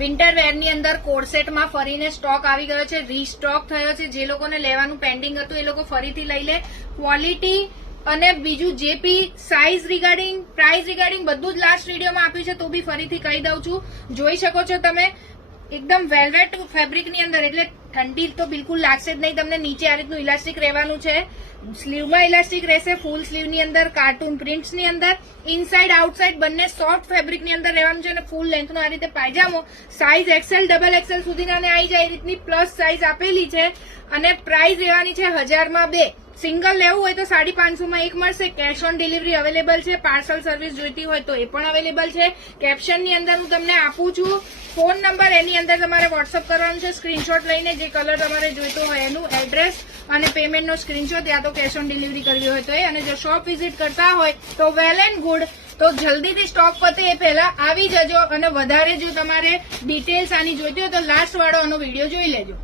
Winter વેરની અંદર કોડસેટમાં ફરીને stock આવી ગયો છે, રીસ્ટોક થયો છે. જે લોકોને લેવાનું પેન્ડિંગ હતું એ લોકો ફરીથી લઈ લે. ક્વોલિટી અને બીજું જે બી સાઇઝ રિગાર્ડિંગ, પ્રાઇસ રિગાર્ડિંગ બધું જ લાસ્ટ વિડીયોમાં આપ્યું છે, તો બી ફરીથી કહી દઉં છું. જોઈ શકો છો તમે એકદમ વેલ્વેટ ફેબ્રિકની અંદર, એટલે ઠંડી તો બિલકુલ લાગશે જ નહીં તમને. નીચે આ રીતનું ઇલાસ્ટિક રહેવાનું છે, સ્લીવમાં ઇલાસ્ટિક રહેશે, ફૂલ સ્લીવની અંદર કાર્ટૂન પ્રિન્ટ્સની અંદર, ઇનસાઇડ આઉટસાઇડ બંને સોફ્ટ ફેબ્રિકની અંદર રહેવાનું છે અને ફૂલ લેન્થનો આ રીતે પાયજામો સાઇઝ XL ડબલ XL સુધીના આવી જાય એ રીતની પ્લસ સાઇઝ આપેલી છે. અને પ્રાઇસ રહેવાની છે 1000 માં 2. સિંગલ લેવું હોય તો 550 માં 1 મળશે. કેશ ઓન ડિલિવરી અવેલેબલ છે. પાર્સલ સર્વિસ જોઈતી હોય તો એ પણ અવેલેબલ છે. કેપ્શનની અંદર હું તમને આપું છું ફોન નંબર, એની અંદર તમારે વોટ્સઅપ કરવાનું છે. સ્ક્રીનશોટ લઈને જે કલર તમારે જોઈતો હોય એનું એડ્રેસ અને પેમેન્ટનો સ્ક્રીનશોટ, યા તો કેશ ઓન ડિલિવરી કરવી હોય તો એ. અને જો શોપ વિઝિટ કરતા હોય તો વેલ એન્ડ ગુડ, તો જલ્દીથી સ્ટોક પતે એ પહેલા આવી જજો. અને વધારે જો તમારે ડિટેલ્સ આની જોઈતી હોય તો લાસ્ટ વાળો આનો વિડીયો જોઈ લેજો.